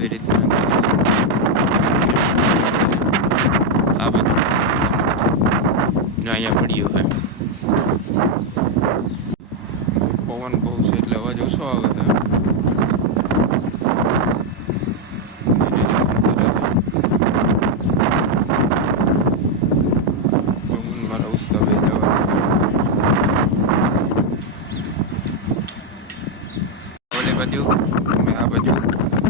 આવી રીતના આ બધું અહીંયા પડ્યું હોય પવન બહુ છે એટલે અવાજ ઓછો આવે બાજુ અમે આ બધું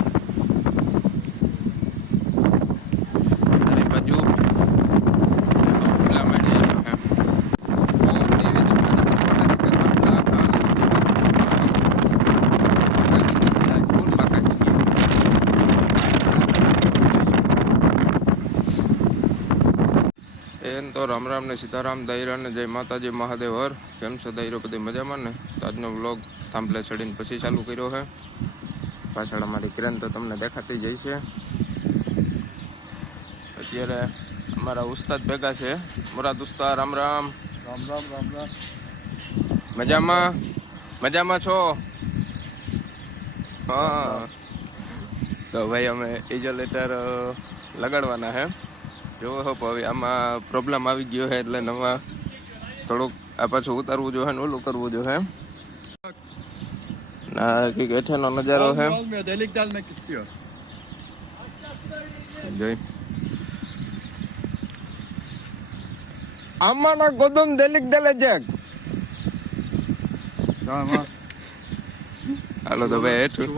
એમ તો રામ રામ ને સીતારામ દૈરા ને જય માતાજી મહાદેવ હર. કેમ છો દૈરો બધી મજામાં ને? તો આજનો વ્લોગ થાંભલે ચડીને પછી ચાલુ કર્યો છે પાછળ અમારી કિરણ તો તમને દેખાતી જાય છે. અત્યારે અમારા ઉસ્તાદ ભેગા છે. મુરાદ ઉસ્તાદ રામ રામ. રામ રામ રામ રામ. મજામાં? મજામાં છો? હા. તો ભાઈ અમે ઇઝોલેટર લગાડવાના છે જોવો હો હવે આમાં પ્રોબ્લેમ આવી ગયો છે એટલે નવા થોડુંક આ પાછું ઉતારવું જોઈએ ને ઓલું કરવું જોઈએ ના કંઈક હેઠેનો નજારો છે. જોઈ. આમાંના ગોદમ દેલિક દેલે જેક હાલો તો ભાઈ હેઠું.